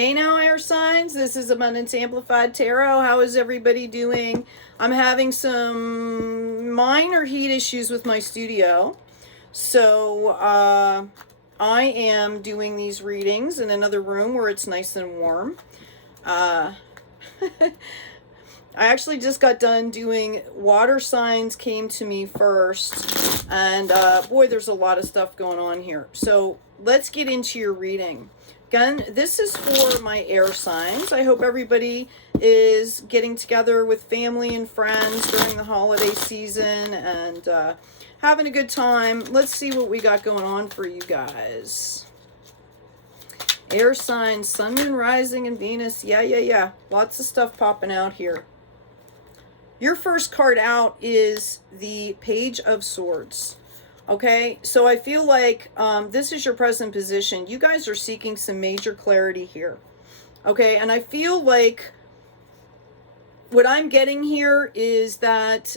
Hey now, air signs. This is Abundance Amplified Tarot. How is everybody doing? I'm having some minor heat issues with my studio. So I am doing these readings in another room where it's nice and warm. I actually just got done doing water signs came to me first. And boy, there's a lot of stuff going on here. So let's get into your reading. Again, this is for my air signs. I hope everybody is getting together with family and friends during the holiday season and having a good time. Let's see what we got going on for you guys. Air signs, Sun, Moon, Rising, and Venus. Yeah. Lots of stuff popping out here. Your first card out is the Page of Swords. Okay, so I feel like this is your present position. You guys are seeking some major clarity here. Okay, and I feel like what I'm getting here is that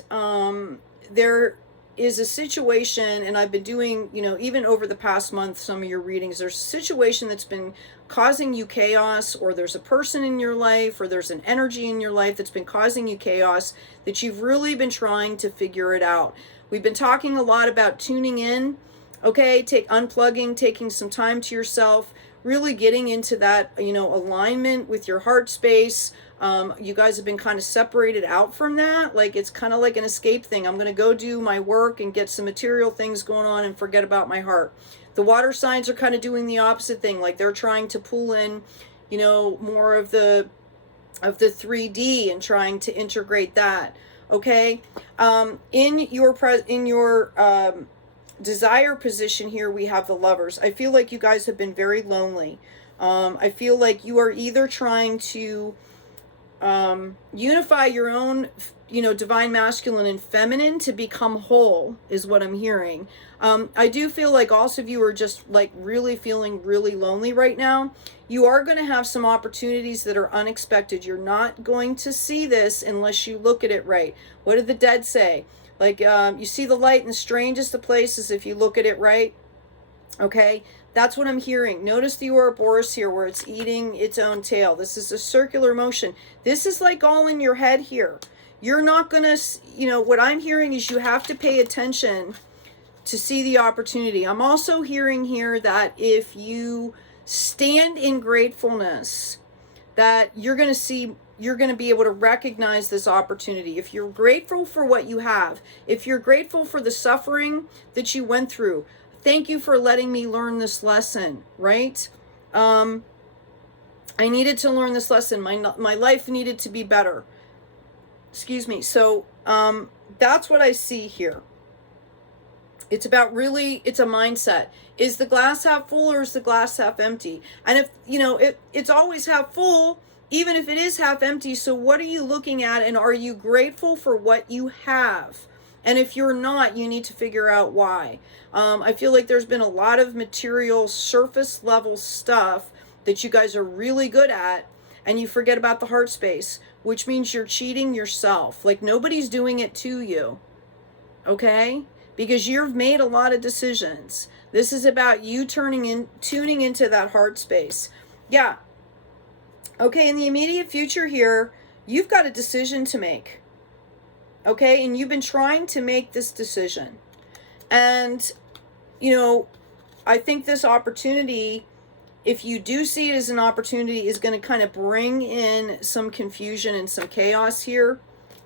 there is a situation, and I've been doing, even over the past month, some of your readings, there's a situation that's been causing you chaos, or there's a person in your life, or there's an energy in your life that's been causing you chaos that you've really been trying to figure it out. We've been talking a lot about tuning in, okay, unplugging, taking some time to yourself, really getting into that, alignment with your heart space. You guys have been kind of separated out from that. Like, it's kind of like an escape thing. I'm going to go do my work and get some material things going on and forget about my heart. The water signs are kind of doing the opposite thing. Like, they're trying to pull in, more of the 3D and trying to integrate that. Okay, in your desire position here, we have the Lovers. I feel like you guys have been very lonely. I feel like you are either trying to unify your own, divine masculine and feminine to become whole, is what I'm hearing. I do feel like also of you are just like really feeling really lonely right now. You are going to have some opportunities that are unexpected. You're not going to see this unless you look at it right. What did the dead say? Like, you see the light in the strangest of places if you look at it right. Okay, that's what I'm hearing. Notice the Ouroboros here where it's eating its own tail. This is a circular motion. This is like all in your head here. You're not going to, what I'm hearing is you have to pay attention to see the opportunity. I'm also hearing here that if you stand in gratefulness, that you're going to be able to recognize this opportunity. If you're grateful for what you have, if you're grateful for the suffering that you went through, thank you for letting me learn this lesson, right? I needed to learn this lesson. My life needed to be better. Excuse me. So that's what I see here. It's about it's a mindset. Is the glass half full or is the glass half empty? And if, it's always half full, even if it is half empty. So what are you looking at, and are you grateful for what you have? And if you're not, you need to figure out why. I feel like there's been a lot of material, surface level stuff that you guys are really good at, and you forget about the heart space, which means you're cheating yourself. Like, nobody's doing it to you, okay? Because you've made a lot of decisions. This is about you tuning into that heart space. Yeah. Okay, in the immediate future here, you've got a decision to make. Okay, and you've been trying to make this decision. And, I think this opportunity, if you do see it as an opportunity, is going to kind of bring in some confusion and some chaos here.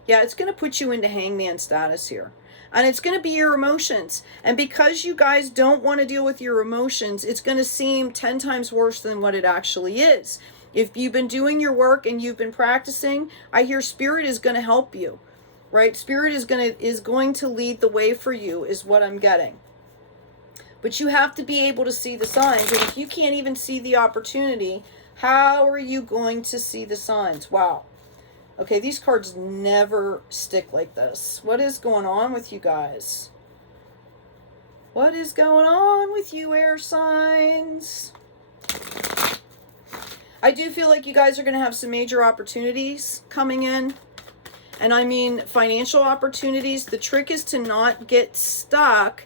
Yeah, it's going to put you into hangman status here. And it's going to be your emotions. And because you guys don't want to deal with your emotions, it's going to seem 10 times worse than what it actually is. If you've been doing your work and you've been practicing, I hear Spirit is going to help you. Right? Spirit is going to lead the way for you, is what I'm getting. But you have to be able to see the signs. And if you can't even see the opportunity, how are you going to see the signs? Wow. Okay, these cards never stick like this. What is going on with you guys? What is going on with you, air signs? I do feel like you guys are going to have some major opportunities coming in. And I mean financial opportunities. The trick is to not get stuck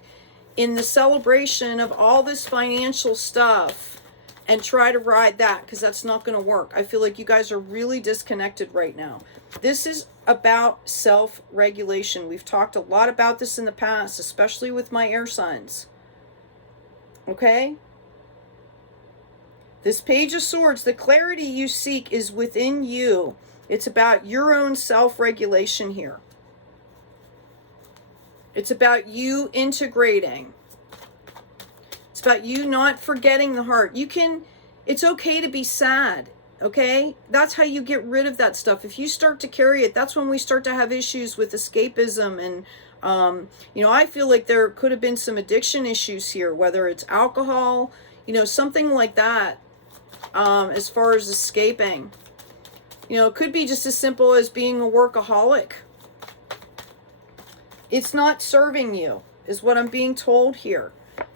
in the celebration of all this financial stuff and try to ride that, because that's not going to work. I feel like you guys are really disconnected right now. This is about self-regulation. We've talked a lot about this in the past, especially with my air signs. Okay? This Page of Swords, the clarity you seek is within you. It's about your own self-regulation here. It's about you integrating. It's about you not forgetting the heart. It's okay to be sad, okay? That's how you get rid of that stuff. If you start to carry it, that's when we start to have issues with escapism. And, I feel like there could have been some addiction issues here, whether it's alcohol, something like that, as far as escaping. It could be just as simple as being a workaholic. It's not serving you, is what I'm being told here.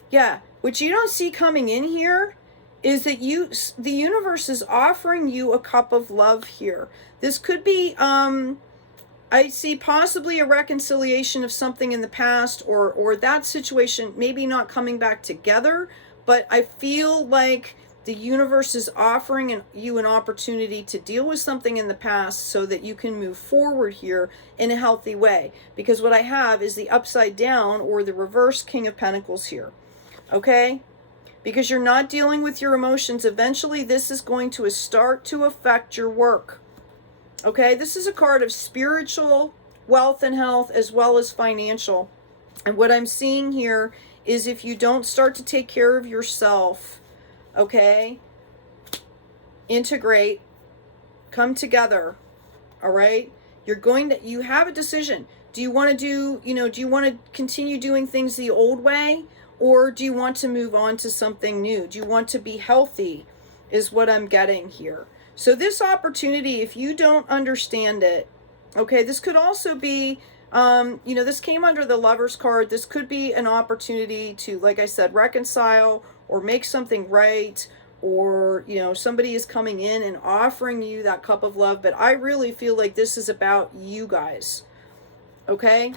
Yeah, what you don't see coming in here is that the universe is offering you a cup of love here. This could be, I see possibly a reconciliation of something in the past, or that situation maybe not coming back together, but I feel like the universe is offering you an opportunity to deal with something in the past so that you can move forward here in a healthy way. Because what I have is the upside down, or the reverse King of Pentacles here. Okay? Because you're not dealing with your emotions. Eventually, this is going to start to affect your work. Okay? This is a card of spiritual wealth and health, as well as financial. And what I'm seeing here is, if you don't start to take care of yourself, okay, integrate, come together, all right, you have a decision. Do you want to do you want to continue doing things the old way, or do you want to move on to something new? Do you want to be healthy, is what I'm getting here. So this opportunity, if you don't understand it, okay, this could also be, this came under the Lover's card. This could be an opportunity to, like I said, reconcile or make something right, or, somebody is coming in and offering you that cup of love. But I really feel like this is about you guys, okay?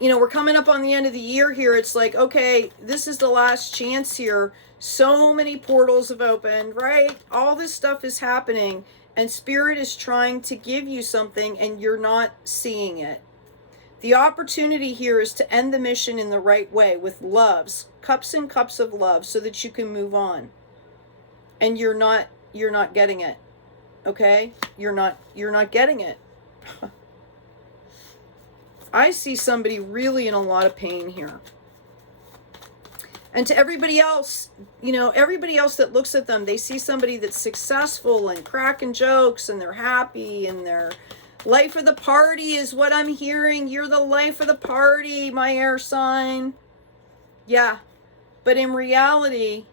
We're coming up on the end of the year here. It's like, okay, this is the last chance here. So many portals have opened, right? All this stuff is happening, and Spirit is trying to give you something, and you're not seeing it. The opportunity here is to end the mission in the right way, with loves, cups and cups of love, so that you can move on. And you're not getting it. Okay? You're not getting it. I see somebody really in a lot of pain here. And to everybody else, everybody else that looks at them, they see somebody that's successful and cracking jokes, and they're happy, and they're life of the party is what I'm hearing. You're the life of the party, my air sign. Yeah. But in reality,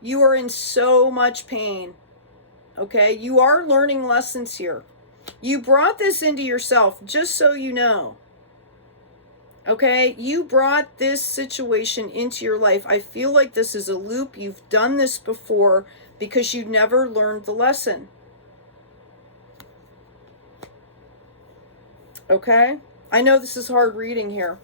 you are in so much pain. Okay? You are learning lessons here. You brought this into yourself, just so you know. Okay? You brought this situation into your life. I feel like this is a loop. You've done this before because you never learned the lesson. Okay? I know this is hard reading here.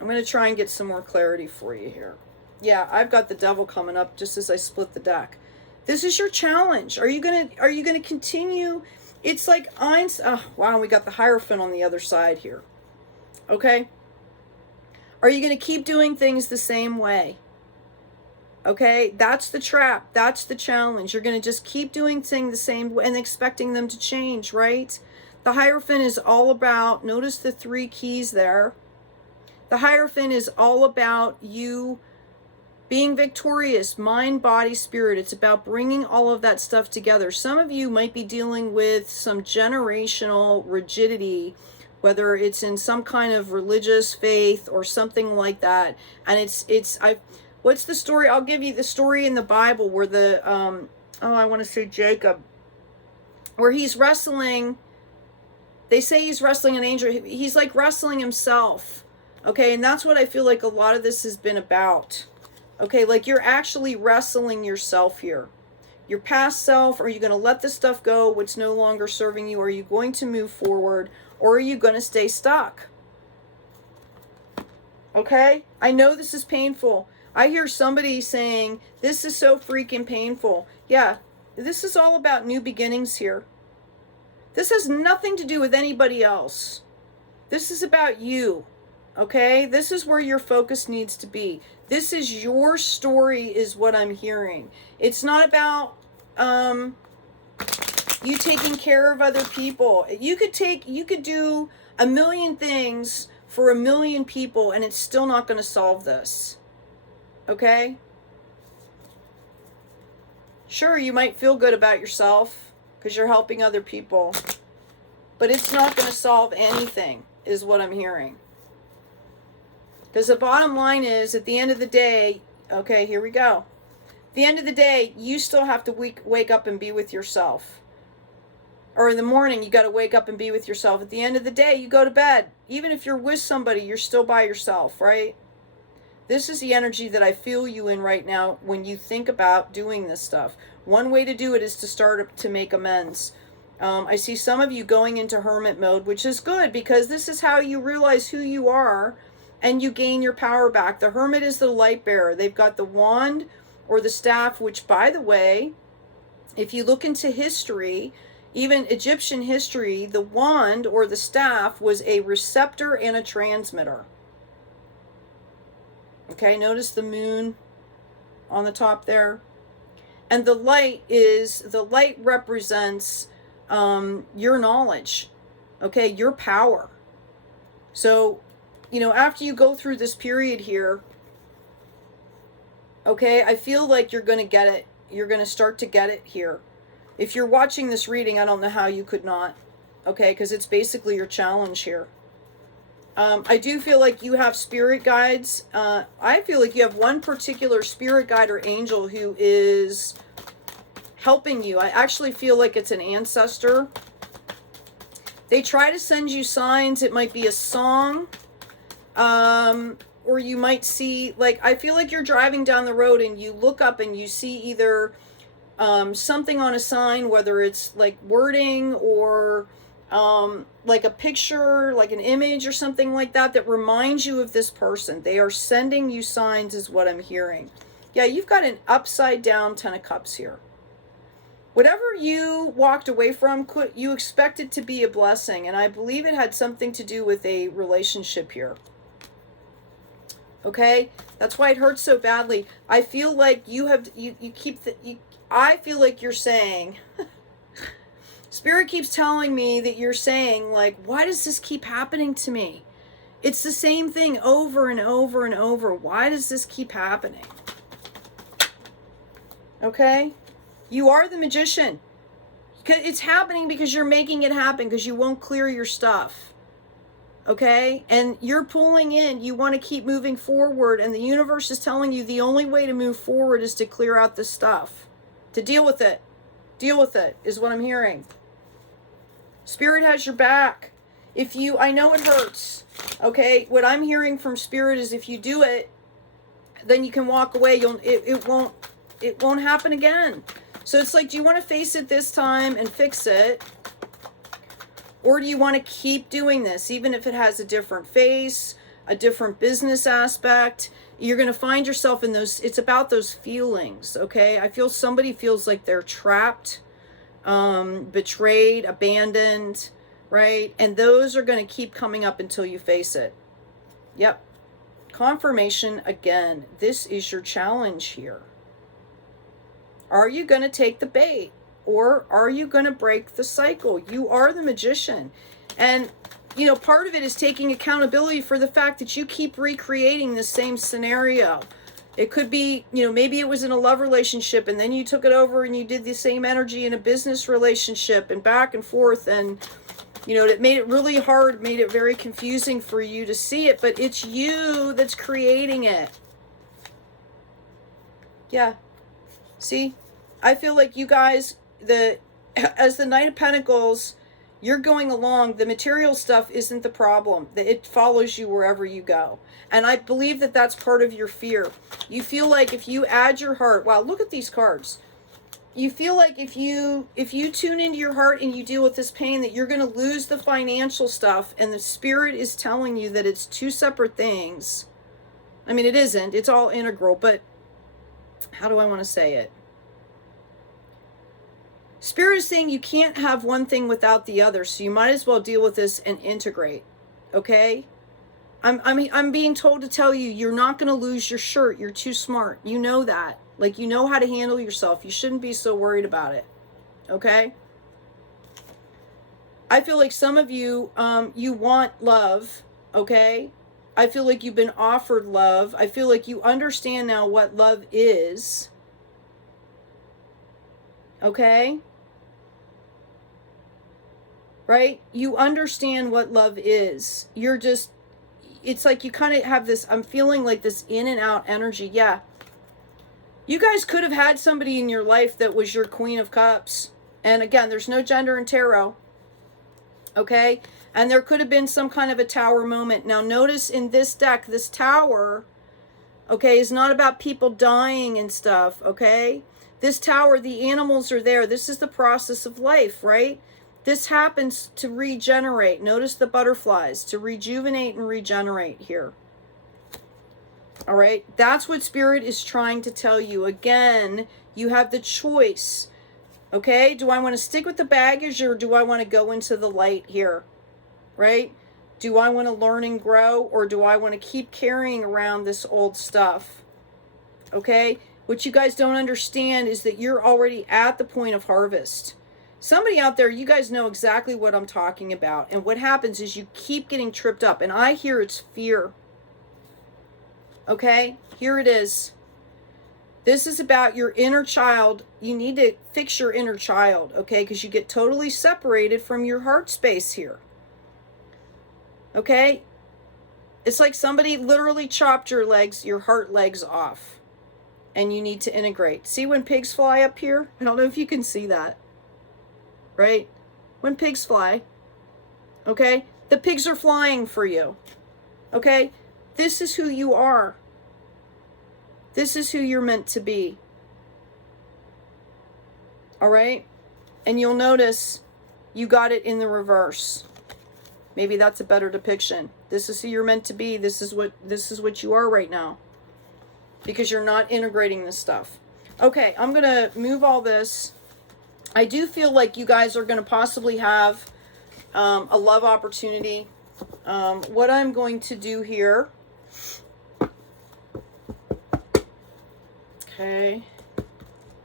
I'm going to try and get some more clarity for you here. Yeah, I've got the Devil coming up just as I split the deck. This is your challenge. Are you going to continue? It's like Einstein. Oh, wow, we got the Hierophant on the other side here. Okay? Are you going to keep doing things the same way? Okay? That's the trap. That's the challenge. You're going to just keep doing things the same way and expecting them to change, right? The Hierophant is all about, notice the 3 keys there. The Hierophant is all about you being victorious, mind, body, spirit. It's about bringing all of that stuff together. Some of you might be dealing with some generational rigidity, whether it's in some kind of religious faith or something like that. And what's the story? I'll give you the story in the Bible where I want to say Jacob, where he's wrestling. They say he's wrestling an angel. He's like wrestling himself. Okay, and that's what I feel like a lot of this has been about. Okay, like you're actually wrestling yourself here. Your past self, are you going to let this stuff go, what's no longer serving you? Are you going to move forward, or are you going to stay stuck? Okay, I know this is painful. I hear somebody saying, this is so freaking painful. Yeah, this is all about new beginnings here. This has nothing to do with anybody else. This is about you, okay? This is where your focus needs to be. This is your story is what I'm hearing. It's not about you taking care of other people. You could do a million things for a million people and it's still not going to solve this. Okay? Sure, you might feel good about yourself because you're helping other people, but it's not going to solve anything, is what I'm hearing. Because the bottom line is, at the end of the day, okay, here we go. At the end of the day, you still have to wake up and be with yourself. Or in the morning, you got to wake up and be with yourself. At the end of the day, you go to bed. Even if you're with somebody, you're still by yourself, right? This is the energy that I feel you in right now when you think about doing this stuff. One way to do it is to start to make amends. I see some of you going into hermit mode, which is good because this is how you realize who you are and you gain your power back. The hermit is the light bearer. They've got the wand or the staff, which, by the way, if you look into history, even Egyptian history, the wand or the staff was a receptor and a transmitter. Okay, notice the moon on the top there. And the light represents your knowledge, okay, your power. So, after you go through this period here, okay, I feel like you're going to get it. You're going to start to get it here. If you're watching this reading, I don't know how you could not, okay, because it's basically your challenge here. I do feel like you have spirit guides. I feel like you have one particular spirit guide or angel who is helping you. I actually feel like it's an ancestor. They try to send you signs. It might be a song. Or you might see, I feel like you're driving down the road and you look up and you see either something on a sign, whether it's like wording or like a picture, like an image or something like that, that reminds you of this person. They are sending you signs is what I'm hearing. Yeah, you've got an upside down 10 of cups here. Whatever you walked away from, you expected to be a blessing. And I believe it had something to do with a relationship here. Okay? That's why it hurts so badly. I feel like I feel like you're saying, Spirit keeps telling me that you're saying, why does this keep happening to me? It's the same thing over and over and over. Why does this keep happening? Okay? You are the magician. It's happening because you're making it happen because you won't clear your stuff. Okay? And you're pulling in. You want to keep moving forward. And the universe is telling you the only way to move forward is to clear out this stuff. To deal with it. Deal with it is what I'm hearing. Spirit has your back. I know it hurts. Okay? What I'm hearing from Spirit is if you do it, then you can walk away. It won't happen again. So it's like, do you want to face it this time and fix it? Or do you want to keep doing this, even if it has a different face, a different business aspect? You're going to find yourself in those, it's about those feelings, okay? I feel somebody feels like they're trapped, betrayed, abandoned, right? And those are going to keep coming up until you face it. Yep. Confirmation again. This is your challenge here. Are you going to take the bait? Or are you going to break the cycle? You are the magician. And, part of it is taking accountability for the fact that you keep recreating the same scenario. It could be, maybe it was in a love relationship and then you took it over and you did the same energy in a business relationship and back and forth. And, it made it really hard, made it very confusing for you to see it. But it's you that's creating it. Yeah. See? I feel like you guys, as the Knight of Pentacles, you're going along. The material stuff isn't the problem. It follows you wherever you go. And I believe that that's part of your fear. You feel like if you add your heart, wow, look at these cards. You feel like if you tune into your heart and you deal with this pain, that you're going to lose the financial stuff. And the Spirit is telling you that it's two separate things. I mean, it isn't. It's all integral, but how do I want to say it? Spirit is saying you can't have one thing without the other, so you might as well deal with this and integrate, okay? I'm being told to tell you, you're not going to lose your shirt. You're too smart. You know that. Like, you know how to handle yourself. You shouldn't be so worried about it, okay? I feel like some of you, you want love, okay? I feel like you've been offered love. I feel like you understand now what love is, okay? Right? You understand what love is. You're just, it's like you kind of have this, I'm feeling like this in and out energy. Yeah. You guys could have had somebody in your life that was your Queen of Cups. And again, there's no gender in tarot. Okay? And there could have been some kind of a tower moment. Now notice in this deck, this tower, okay, is not about people dying and stuff, okay? This tower, the animals are there. This is the process of life, right? This happens to regenerate. Notice the butterflies, to rejuvenate and regenerate here. All right, that's what Spirit is trying to tell you. Again, you have the choice. Okay, do I want to stick with the baggage or do I want to go into the light here? Right? Do I want to learn and grow or do I want to keep carrying around this old stuff? Okay, what you guys don't understand is that you're already at the point of harvest. Somebody out there, you guys know exactly what I'm talking about. And what happens is you keep getting tripped up. And I hear it's fear. Okay, here it is. This is about your inner child. You need to fix your inner child, okay? Because you get totally separated from your heart space here. Okay? It's like somebody literally chopped your legs, your heart legs off. And you need to integrate. See when pigs fly up here? I don't know if you can see that. Right? When pigs fly. Okay? The pigs are flying for you. Okay? This is who you are. This is who you're meant to be. All right? And you'll notice you got it in the reverse. Maybe that's a better depiction. This is who you're meant to be. This is what you are right now. Because you're not integrating this stuff. Okay, I'm going to move all this. I do feel like you guys are going to possibly have a love opportunity. What I'm going to do here. Okay.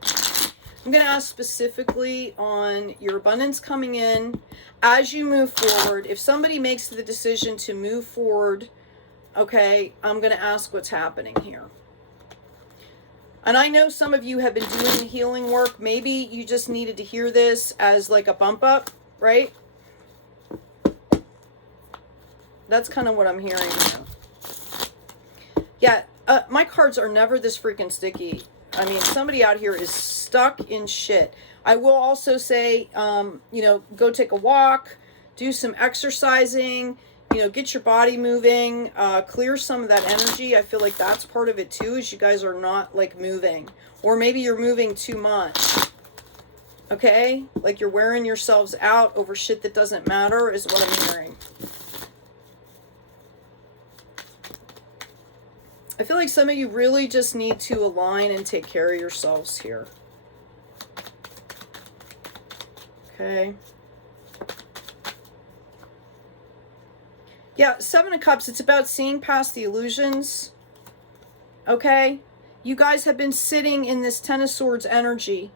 I'm going to ask specifically on your abundance coming in as you move forward. If somebody makes the decision to move forward, okay, I'm going to ask what's happening here. And I know some of you have been doing the healing work. Maybe you just needed to hear this as like a bump up, right? That's kind of what I'm hearing now. Yeah, my cards are never this freaking sticky. I mean, somebody out here is stuck in shit. I will also say, you know, go take a walk, do some exercising, you know, get your body moving, clear some of that energy. I feel like that's part of it too, is you guys are not like moving. Or maybe you're moving too much. Okay? Like you're wearing yourselves out over shit that doesn't matter is what I'm hearing. I feel like some of you really just need to align and take care of yourselves here. Okay. Yeah, Seven of Cups, it's about seeing past the illusions. Okay? You guys have been sitting in this Ten of Swords energy.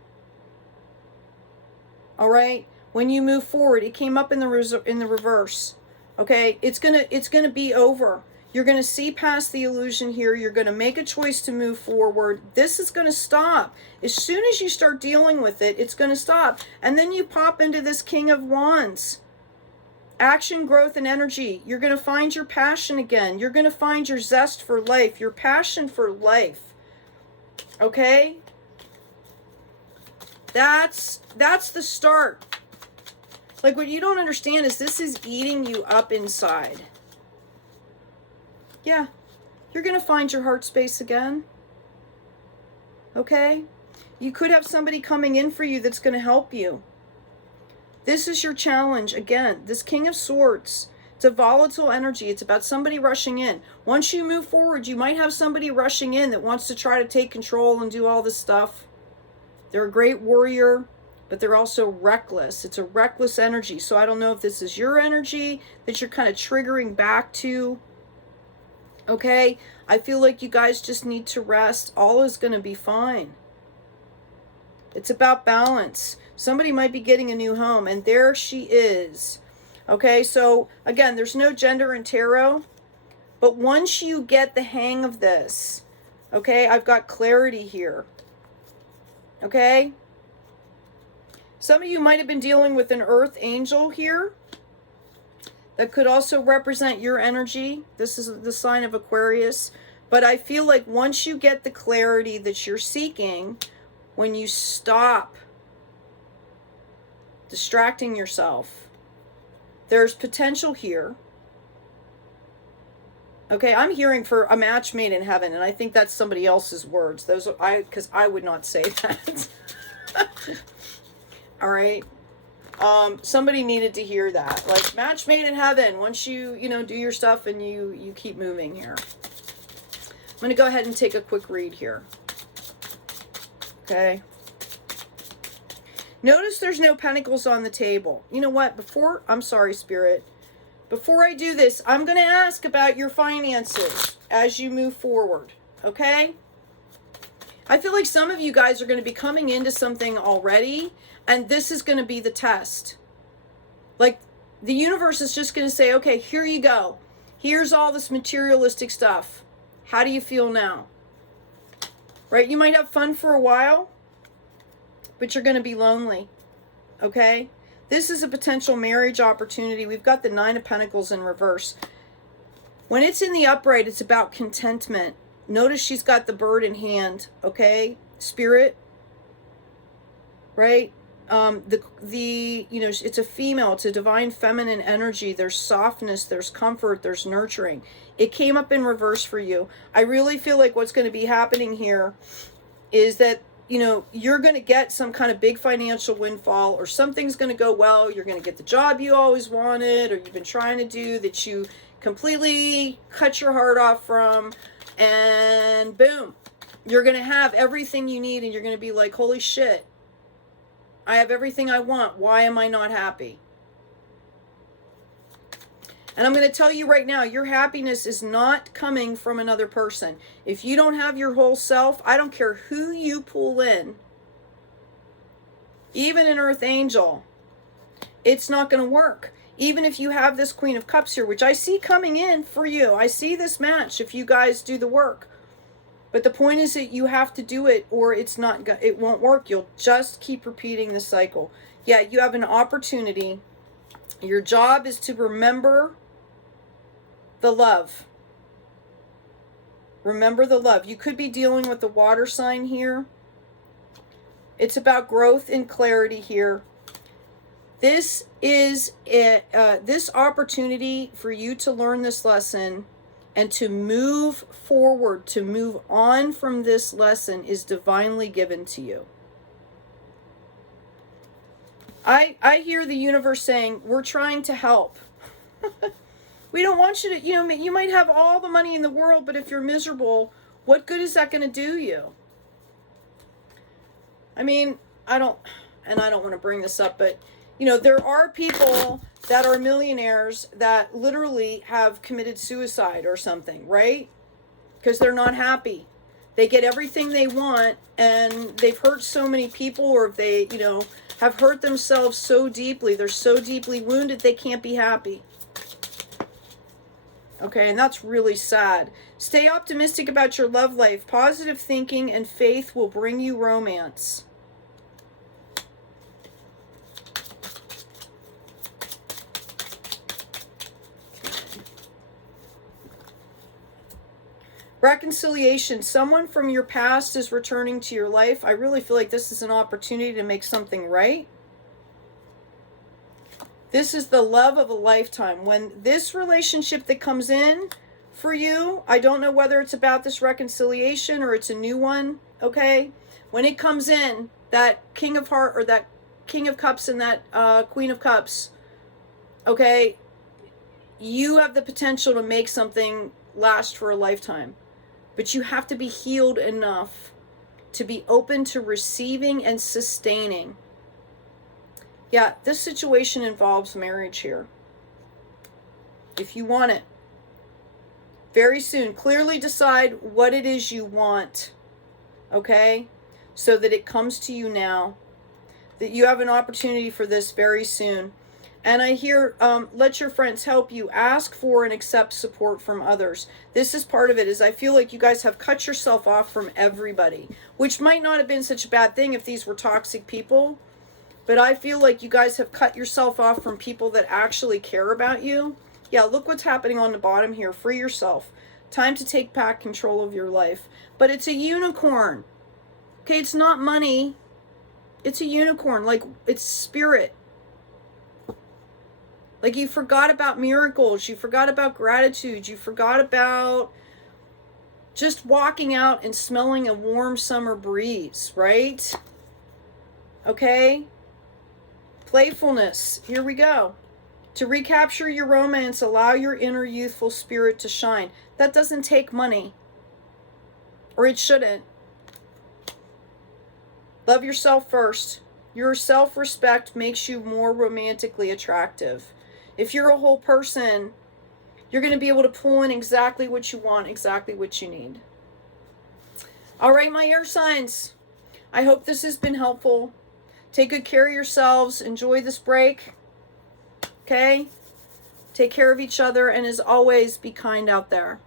All right? When you move forward, it came up in the reverse. Okay? It's gonna be over. You're going to see past the illusion here. You're going to make a choice to move forward. This is going to stop. As soon as you start dealing with it, it's going to stop. And then you pop into this King of Wands. Action, growth, and energy. You're going to find your passion again. You're going to find your zest for life, your passion for life. Okay? That's the start. Like, what you don't understand is this is eating you up inside. Yeah, you're going to find your heart space again. Okay? You could have somebody coming in for you that's going to help you. This is your challenge. Again, this King of Swords It's a volatile energy. It's about somebody rushing in. Once you move forward, you might have somebody rushing in that wants to try to take control and do all this stuff. They're a great warrior, but they're also reckless. It's a reckless energy. So I don't know if this is your energy that you're kind of triggering back to. Okay? I feel like you guys just need to rest. All is going to be fine. It's about balance. Somebody might be getting a new home, and there she is. Okay, so again, there's no gender in tarot, but once you get the hang of this, okay, I've got clarity here. Okay? Some of you might have been dealing with an earth angel here. That could also represent your energy. This is the sign of Aquarius. But I feel like once you get the clarity that you're seeking, when you stop distracting yourself, there's potential here. Okay, I'm hearing for a match made in heaven, and I think that's somebody else's words. Those are because I would not say that. All right. Somebody needed to hear that. Like, match made in heaven. Once you do your stuff and you keep moving here. I'm going to go ahead and take a quick read here. Okay. Notice there's no pentacles on the table. You know what? I'm sorry, Spirit. Before I do this, I'm going to ask about your finances as you move forward. Okay? I feel like some of you guys are going to be coming into something already, and this is going to be the test. Like, the universe is just going to say, okay, here you go. Here's all this materialistic stuff. How do you feel now? Right? You might have fun for a while, but you're going to be lonely. Okay? This is a potential marriage opportunity. We've got the Nine of Pentacles in reverse. When it's in the upright, it's about contentment. Notice she's got the bird in hand. Okay? Spirit. Right? It's a female. It's a divine feminine energy. There's softness. There's comfort. There's nurturing. It came up in reverse for you. I really feel like what's going to be happening here is that you're going to get some kind of big financial windfall, or something's going to go well. You're going to get the job you always wanted, or you've been trying to do, that you completely cut your heart off from, and boom, you're going to have everything you need, and you're going to be like, holy shit, I have everything I want. Why am I not happy? And I'm going to tell you right now, your happiness is not coming from another person. If you don't have your whole self, I don't care who you pull in, even an earth angel, it's not going to work. Even if you have this Queen of Cups here, which I see coming in for you. I see this match if you guys do the work. But the point is that you have to do it, or it won't work. You'll just keep repeating the cycle. Yeah, you have an opportunity. Your job is to remember the love. Remember the love. You could be dealing with the water sign here. It's about growth and clarity here. This is this opportunity for you to learn this lesson and to move forward, to move on from this lesson, is divinely given to you. I hear the universe saying, we're trying to help. We don't want you to, you might have all the money in the world, but if you're miserable, what good is that going to do you? I mean, I don't want to bring this up, but, there are people that are millionaires that literally have committed suicide or something, right? Because they're not happy. They get everything they want, and they've hurt so many people, or they, have hurt themselves so deeply. They're so deeply wounded, they can't be happy. Okay, and that's really sad. Stay optimistic about your love life. Positive thinking and faith will bring you romance. Reconciliation. Someone from your past is returning to your life. I really feel like this is an opportunity to make something right. This is the love of a lifetime. When this relationship that comes in for you, I don't know whether it's about this reconciliation or it's a new one, okay? When it comes in, that King of Hearts or that King of Cups and that Queen of Cups, okay, you have the potential to make something last for a lifetime. But you have to be healed enough to be open to receiving and sustaining. Yeah, this situation involves marriage here. If you want it. Very soon. Clearly decide what it is you want. Okay? So that it comes to you now. That you have an opportunity for this very soon. And I hear, let your friends help you. Ask for and accept support from others. This is part of it, is I feel like you guys have cut yourself off from everybody. Which might not have been such a bad thing if these were toxic people. But I feel like you guys have cut yourself off from people that actually care about you. Yeah, look what's happening on the bottom here. Free yourself. Time to take back control of your life. But it's a unicorn. Okay, it's not money. It's a unicorn. Like, it's spirit. Like, you forgot about miracles. You forgot about gratitude. You forgot about just walking out and smelling a warm summer breeze, right? Okay? Playfulness. Here we go. To recapture your romance, allow your inner youthful spirit to shine. That doesn't take money. Or it shouldn't. Love yourself first. Your self-respect makes you more romantically attractive. If you're a whole person, you're going to be able to pull in exactly what you want, exactly what you need. All right, my air signs. I hope this has been helpful. Take good care of yourselves. Enjoy this break. Okay? Take care of each other. And as always, be kind out there.